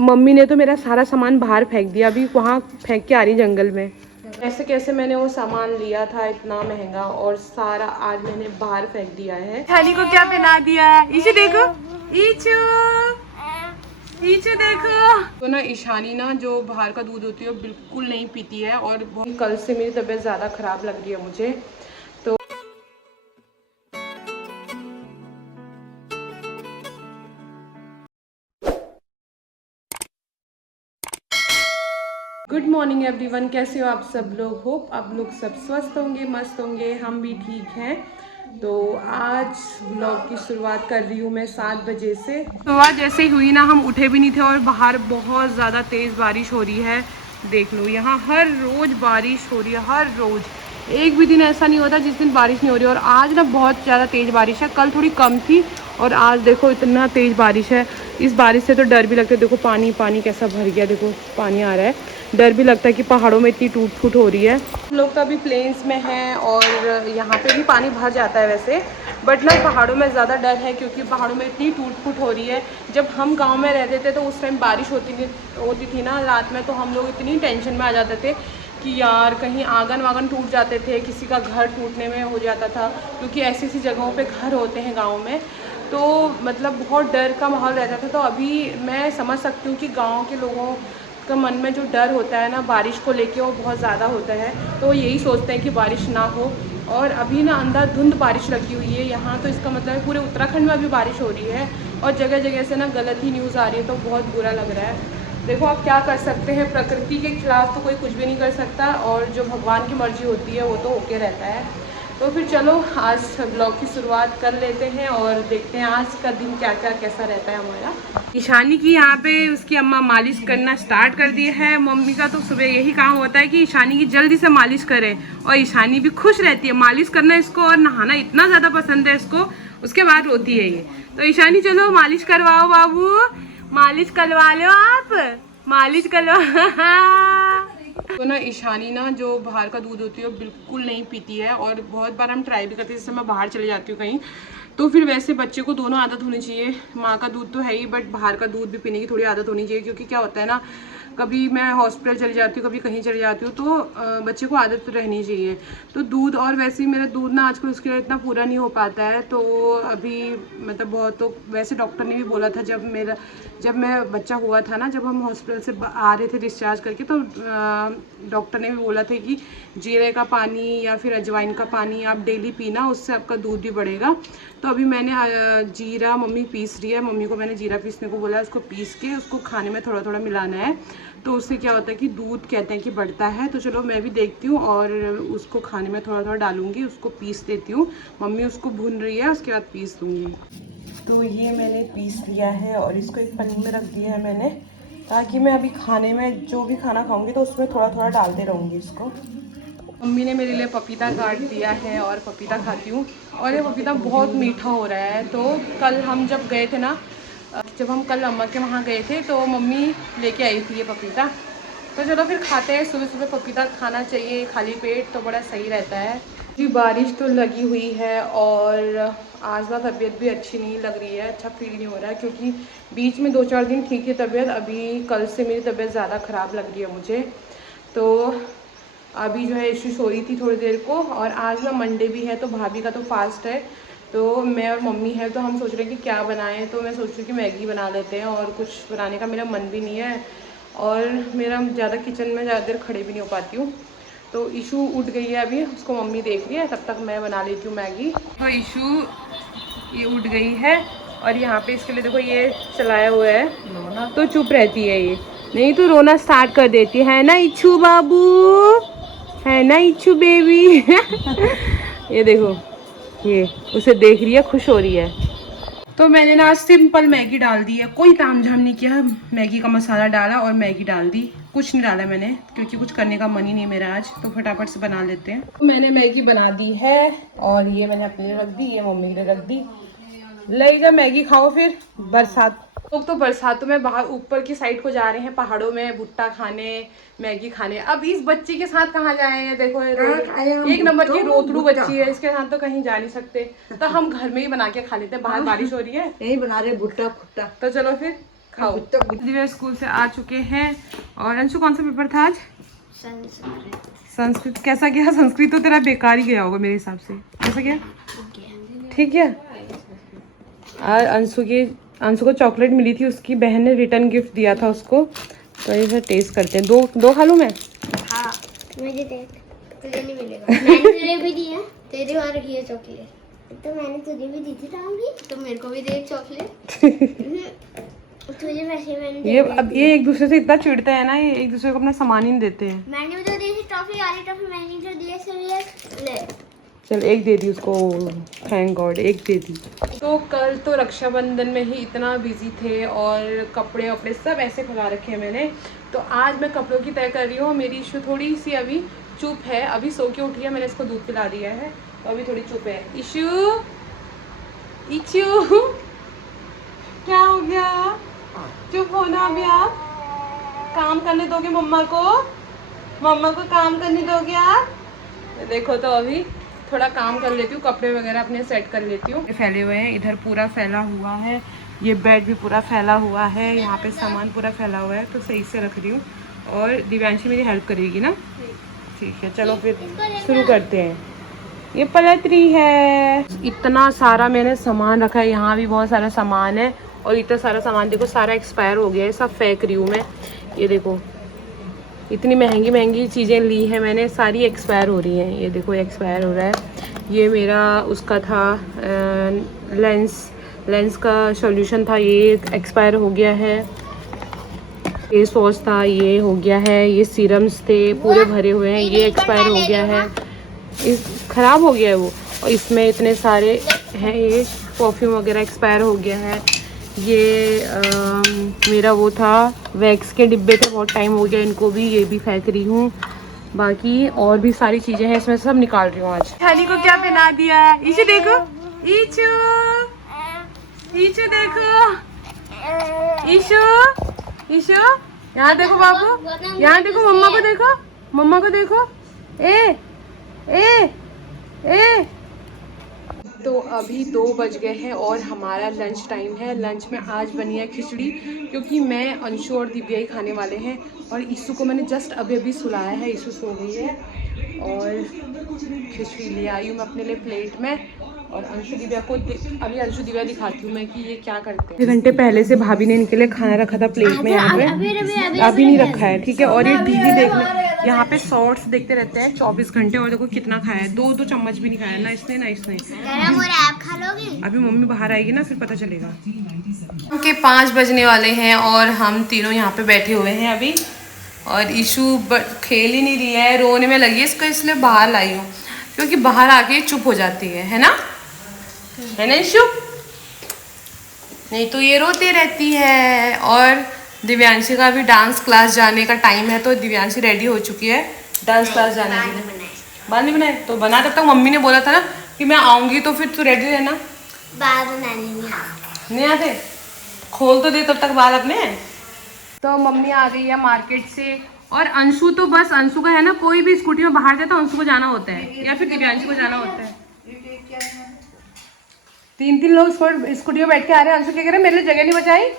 Mummy ने तो मेरा सारा सामान बाहर फेंक दिया, अभी वहाँ फेंक के आ रही जंगल में। कैसे कैसे मैंने वो सामान लिया था इतना महंगा और सारा आज मैंने बाहर फेंक दिया है। थाली को क्या पहना दिया? ईशु देखो, ईशु ईशु देखो। तो ना ईशानी ना जो बाहर का दूध होती है वो बिल्कुल नहीं पीती है और कल से मेरी तबीयत ज़्यादा ख़राब लग रही है मुझे। तो गुड मॉर्निंग एवरीवन, कैसे हो आप सब लोग? होप आप लोग सब स्वस्थ होंगे, मस्त होंगे, हम भी ठीक हैं। तो आज व्लॉग की शुरुआत कर रही हूँ मैं 7 बजे से। सुबह जैसे ही हुई ना, हम उठे भी नहीं थे और बाहर बहुत ज़्यादा तेज़ बारिश हो रही है। देख लो, यहाँ हर रोज़ बारिश हो रही है, हर रोज़। एक भी दिन ऐसा नहीं होता जिस दिन बारिश नहीं हो रही। और आज ना बहुत ज़्यादा तेज़ बारिश है, कल थोड़ी कम थी और आज देखो इतना तेज़ बारिश है। इस बारिश से तो डर भी लगता है। देखो पानी पानी कैसा भर गया, देखो पानी आ रहा है। डर भी लगता है कि पहाड़ों में इतनी टूट फूट हो रही है। हम लोग तो अभी प्लेन्स में हैं और यहाँ पे भी पानी भर जाता है वैसे, बट ना पहाड़ों में ज़्यादा डर है क्योंकि पहाड़ों में इतनी टूट फूट हो रही है। जब हम गांव में रहते थे तो उस टाइम बारिश होती थी ना रात में, तो हम लोग इतनी टेंशन में आ जाते थे कि यार कहीं आंगन वागन टूट जाते थे, किसी का घर टूटने में हो जाता था, क्योंकि ऐसी ऐसी जगहों पे घर होते हैं गाँव में। तो मतलब बहुत डर का माहौल रहता था। तो अभी मैं समझ सकती हूँ कि गाँव के लोगों का मन में जो डर होता है ना बारिश को लेके, वो बहुत ज़्यादा होता है। तो यही सोचते हैं कि बारिश ना हो। और अभी ना अंधाधुंध बारिश लगी हुई है यहाँ, तो इसका मतलब है पूरे उत्तराखंड में अभी बारिश हो रही है और जगह जगह से ना गलत ही न्यूज़ आ रही है। तो बहुत बुरा लग रहा है। देखो आप क्या कर सकते हैं, प्रकृति के खिलाफ तो कोई कुछ भी नहीं कर सकता और जो भगवान की मर्जी होती है वो तो होके रहता है। तो फिर चलो आज ब्लॉग की शुरुआत कर लेते हैं और देखते हैं आज का दिन क्या क्या कैसा रहता है हमारा। ईशानी की यहाँ पे उसकी अम्मा मालिश करना स्टार्ट कर दी है। मम्मी का तो सुबह यही काम होता है कि ईशानी की जल्दी से मालिश करें और ईशानी भी खुश रहती है। मालिश करना इसको और नहाना इतना ज़्यादा पसंद है इसको, उसके बाद रोती है ये। तो ईशानी चलो मालिश करवाओ बाबू, मालिश करवा लो आप, मालिश करवा। तो ना ईशानी ना जो बाहर का दूध होती है वो बिल्कुल नहीं पीती है और बहुत बार हम ट्राई भी करते हैं। जैसे मैं बाहर चले जाती हूँ कहीं, तो फिर वैसे बच्चे को दोनों आदत होनी चाहिए। माँ का दूध तो है ही, बट बाहर का दूध भी पीने की थोड़ी आदत होनी चाहिए। क्योंकि क्या होता है ना, कभी मैं हॉस्पिटल चली जाती हूँ, कभी कहीं चली जाती हूँ, तो बच्चे को आदत रहनी चाहिए। तो दूध, और वैसे ही मेरा दूध ना आजकल उसके लिए इतना पूरा नहीं हो पाता है। तो अभी मतलब बहुत, तो वैसे डॉक्टर ने भी बोला था जब मैं बच्चा हुआ था ना, जब हम हॉस्पिटल से आ रहे थे डिस्चार्ज करके, तो डॉक्टर ने भी बोला था कि जीरे का पानी या फिर अजवाइन का पानी आप डेली पीना, उससे आपका दूध भी बढ़ेगा। तो अभी मैंने जीरा, मम्मी पीस रही है, मम्मी को मैंने जीरा पीसने को बोला है, उसको पीस के उसको खाने में थोड़ा थोड़ा मिलाना है। तो उससे क्या होता है कि दूध कहते हैं कि बढ़ता है। तो चलो मैं भी देखती हूँ और उसको खाने में थोड़ा थोड़ा डालूंगी, उसको पीस देती हूँ। मम्मी उसको भून रही है, उसके बाद पीस दूँगी। तो ये मैंने पीस लिया है और इसको एक पन्नी में रख दिया है मैंने, ताकि मैं अभी खाने में जो भी खाना खाऊंगी तो उसमें थोड़ा थोड़ा डालते रहूँगी इसको। मम्मी ने मेरे लिए पपीता काट दिया है और पपीता खाती हूँ। और ये पपीता बहुत मीठा हो रहा है। तो कल हम जब गए थे ना, जब हम कल अम्मा के वहाँ गए थे, तो मम्मी लेके आई थी ये पपीता। तो चलो फिर खाते हैं। सुबह सुबह पपीता खाना चाहिए, खाली पेट तो बड़ा सही रहता है। जी बारिश तो लगी हुई है और आज ना तबीयत भी अच्छी नहीं लग रही है, अच्छा फील नहीं हो रहा है। क्योंकि बीच में 2-4 दिन ठीक है तबीयत, अभी कल से मेरी तबीयत ज़्यादा ख़राब लग रही है मुझे। तो अभी जो है इशू सोई थी थोड़ी देर को, और आज ना मंडे भी है तो भाभी का तो फास्ट है। तो मैं और मम्मी है, तो हम सोच रहे हैं कि क्या बनाएं। तो मैं सोच रही हूँ कि मैगी बना लेते हैं, और कुछ बनाने का मेरा मन भी नहीं है और मेरा ज़्यादा किचन में ज़्यादा देर खड़े भी नहीं हो पाती हूँ। तो इशू उठ गई है अभी, उसको मम्मी देख रही है, तब तक मैं बना लेती हूँ मैगी। तो इशू ये उठ गई है और यहाँ पे इसके लिए देखो ये चलाया हुआ है, तो चुप रहती है ये, नहीं तो रोना स्टार्ट कर देती है ना इच्छू बाबू, है ना इच्छू बेबी। ये देखो, ये उसे देख रही है, खुश हो रही है। तो मैंने ना सिंपल मैगी डाल दी है, कोई तामझाम नहीं किया। मैगी का मसाला डाला और मैगी डाल दी, कुछ नहीं डाला मैंने, क्योंकि कुछ करने का मन ही नहीं मेरा आज। तो फटाफट से बना लेते हैं। तो मैंने मैगी बना दी है और ये मैंने अपने लिए रख दी, ये मम्मी के लिए रख दी। ले जा मैगी खाओ। फिर बरसात, लोग तो बरसातों में बाहर ऊपर की साइड को जा रहे हैं पहाड़ों में भुट्टा खाने, मैगी खाने। अब इस बच्ची के साथ कहाँ जाए हैं? देखो एक नंबर की रोतड़ू बच्ची है, इसके साथ तो कहीं जा नहीं सकते। तो हम घर में ही बना के खा लेते हैं, बाहर बारिश हो रही है, यही बना रहे भुट्टा फुट्टा। तो चलो फिर खाओ। दिव्या स्कूल से आ चुके हैं। और अंशु कौन सा पेपर था आज? संस्कृत। कैसा गया? संस्कृत तो तेरा बेकार ही गया होगा मेरे हिसाब से। कैसा गया? ठीक गया। आज अंशु को चॉकलेट मिली थी, उसकी बहन ने रिटर्न गिफ्ट दिया था उसको, तो इसे टेस्ट करते हैं। दो खा लूं मैं? हाँ, मुझे दे। तुझे नहीं मिलेगा। मैंने तुझे भी दी है, तेरी और रखी है चॉकलेट, तो मैंने तुझे भी दी थी टांगी, तो मेरे को भी दे एक चॉकलेट। तुझे वैसे मैंने ये अब ये एक दूसरे से इतना चिढ़ते हैं ना, ये एक दूसरे को अपना सामान ही नहीं देते हैं। मैंने भी तो दी थी टॉफी, वाली टॉफी मैंने जो दी है इसलिए ले। चल एक दे दी उसको, थैंक गॉड एक दे दी। तो कल तो रक्षाबंधन में ही इतना बिजी थे और कपड़े वपड़े सब ऐसे फैला रखे हैं मैंने। तो आज मैं कपड़ों की तय कर रही हूँ। मेरी इशू थोड़ी सी अभी चुप है, अभी सो के उठी है, मैंने इसको दूध पिला दिया है तो अभी थोड़ी चुप है। इशू क्या हो गया? चुप होना अभी आप। काम करने दोगे मम्मा को? मम्मा को काम करने दोगे आप? देखो तो अभी थोड़ा काम कर लेती हूँ, कपड़े वगैरह अपने सेट कर लेती हूँ। फैले हुए हैं, इधर पूरा फैला हुआ है, ये बेड भी पूरा फैला हुआ है, यहाँ पे सामान पूरा फैला हुआ है, तो सही से रख रही हूँ। और दिव्यांशी मेरी हेल्प करेगी ना? ठीक है, चलो फिर शुरू करते हैं। ये पलट रही है। इतना सारा मैंने सामान रखा है, यहाँ भी बहुत सारा सामान है और इतना सारा सामान देखो सारा एक्सपायर हो गया है, सब फेंक रही हूँ मैं। ये देखो इतनी महंगी महंगी चीज़ें ली हैं मैंने, सारी एक्सपायर हो रही हैं। ये देखो एक्सपायर हो रहा है। ये मेरा उसका था लेंस का सॉल्यूशन था, ये एक्सपायर हो गया है। ये सॉस था, ये हो गया है। ये सीरम्स थे पूरे भरे हुए हैं, ये एक्सपायर हो गया है, ख़राब हो गया है वो। और इसमें इतने सारे हैं, ये परफ्यूम वगैरह एक्सपायर हो गया है। ये मेरा वो था वैक्स के डिब्बे थे, बहुत टाइम हो गया इनको भी, ये भी फेंक रही हूँ। बाकी और भी सारी चीज़ें हैं, इसमें सब निकाल रही हूँ आज। खाली को क्या पहना दिया? ईशु देखो, ईशु देखो, ईशु यहाँ देखो बाबू, यहाँ देखो, मम्मा को देखो, मम्मा को देखो। ए तो अभी 2 बज गए हैं और हमारा लंच टाइम है। लंच में आज बनी है खिचड़ी, क्योंकि मैं, अंशु और दिव्या ही खाने वाले हैं। और ईशु को मैंने जस्ट अभी सुलाया है, ईशु सो गई है। और खिचड़ी ले आई हूँ मैं अपने लिए प्लेट में। और अंशु दिव्या को अभी अंशु दिव्या दिखाती हूँ मैं कि ये क्या करते हैं। 1 घंटे पहले से भाभी ने इनके लिए खाना रखा था प्लेट में, यहाँ पे अभी नहीं रखा है, ठीक है। और ये टीवी देखने यहाँ पे शॉर्ट्स देखते रहते हैं 24 घंटे। और देखो कितना खाया है, 2 चम्मच भी नहीं खाया ना इसने, ना इसने। अभी मम्मी बाहर आएगी ना, फिर पता चलेगा। के 5 बजने वाले हैं और हम तीनों यहाँ पे बैठे हुए हैं अभी। और इशू खेल ही नहीं रही है, रोने में लगी है इसको, इसलिए बाहर लाई हूँ, क्योंकि बाहर आके चुप हो जाती है ना? है ना इशू? नहीं तो ये रोती रहती है। और दिव्यांशी का भी डांस क्लास जाने का टाइम है, तो दिव्यांशी रेडी हो चुकी है डांस क्लास जाने के लिए। बाल नहीं बनाए तो बना, तब तक मम्मी ने बोला था ना कि मैं आऊँगी तो फिर तू रेडी रहना। बाल बनाने नहीं आते? खोल तो दे तब तक बाल अपने। तो मम्मी आ गई है मार्केट से। और अंशु तो बस, अंशु का है ना, कोई भी स्कूटी में बाहर जाए तो अंशु को जाना होता है या फिर दिव्यांशी को जाना होता है। 3 लोग स्कूटी में बैठ के आ रहे हैं। अंशु क्या कह रहे हैं, मेरे लिए जगह नहीं बचाई।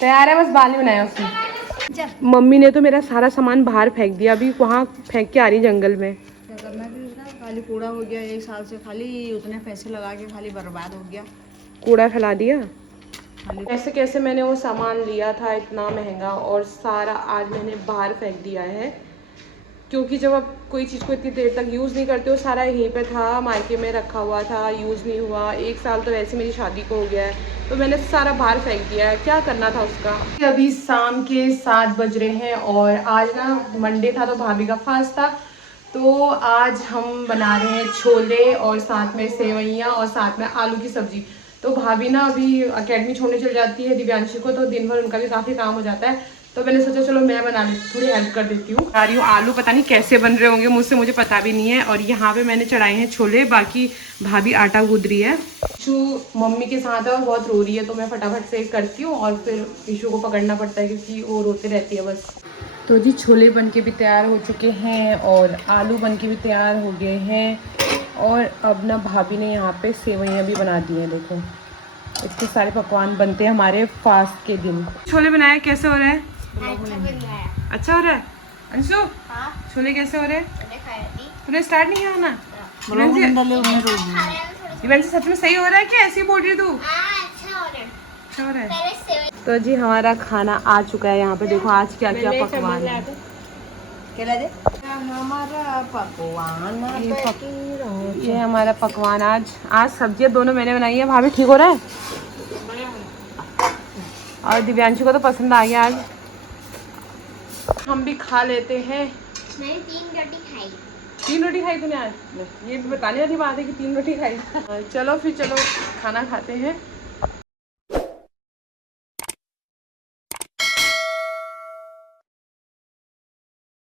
तैयार है, बस बाल नहीं बनाया उसने। मम्मी ने तो मेरा सारा सामान बाहर फेंक दिया, अभी वहाँ फेंक के आ रही जंगल में। क्या करना फिर उसका, खाली कूड़ा हो गया 1 साल से, खाली उतने पैसे लगा के खाली बर्बाद हो गया, कूड़ा फैला दिया। कैसे कैसे मैंने वो सामान लिया था इतना महंगा, और सारा आज मैंने बाहर फेंक दिया है। क्योंकि जब आप कोई चीज़ को इतनी देर तक यूज़ नहीं करते हो, सारा यहीं पे था, मायके में रखा हुआ था, यूज़ नहीं हुआ। 1 साल तो वैसे मेरी शादी को हो गया है, तो मैंने सारा बाहर फेंक दिया है। क्या करना था उसका। अभी शाम के 7 बज रहे हैं और आज ना मंडे था, तो भाभी का फास्ट था। तो आज हम बना रहे हैं छोले और साथ में सेवइयाँ और साथ में आलू की सब्ज़ी। तो भाभी ना अभी अकेडमी छोड़ने चल जाती है दिव्यांशी को, तो दिन भर उनका भी काफ़ी काम हो जाता है। तो मैंने सोचा चलो मैं बना लेती, थोड़ी हेल्प कर देती हूँ। आ रही हूँ, आलू पता नहीं कैसे बन रहे होंगे मुझसे, मुझे पता भी नहीं है। और यहाँ पे मैंने चढ़ाए हैं छोले, बाकी भाभी आटा गूंद रही है। इशू मम्मी के साथ है और बहुत रो रही है, तो मैं फटाफट से करती हूँ और फिर इशू को पकड़ना पड़ता है क्योंकि वो रोते रहती है बस। तो जी छोले बन के भी तैयार हो चुके हैं और आलू बन के भी तैयार हो गए हैं। और अब ना भाभी ने यहाँ पे सेवइयाँ भी बना दी हैं, देखो इतने सारे पकवान बनते हैं हमारे फास्ट के दिन। छोले बनाए, कैसे हो रहे हैं? अच्छा बन रहा है। अच्छा हो रहा है अंशु? हाँ छोले कैसे हो रहे हैं? मैंने खाया नहीं। तूने स्टार्ट नहीं किया खाना? ब्लॉग में डाले उन्हें रोज खा रहे हैं थोड़ा इवन से सच में सही हो रहा है कि ऐसे ही बोल रही है तू? अच्छा हो रहा है। अच्छा हो रहा है। पहले सेव तो जी हमारा खाना आ चुका है। यहाँ पे देखो आज क्या क्या पकवान है। केला दे हमारा पकवान ये हमारा पकवान आज सब्जियां दोनों मैंने बनाई है। भाभी ठीक हो रहा है? और दिव्यांशु को तो पसंद आ गया आज। हम भी खा लेते हैं। मैंने 3 रोटी खाई। 3 रोटी खाई तूने आज? ये भी बताने वाली बात है कि 3 रोटी खाई। चलो फिर चलो खाना खाते हैं।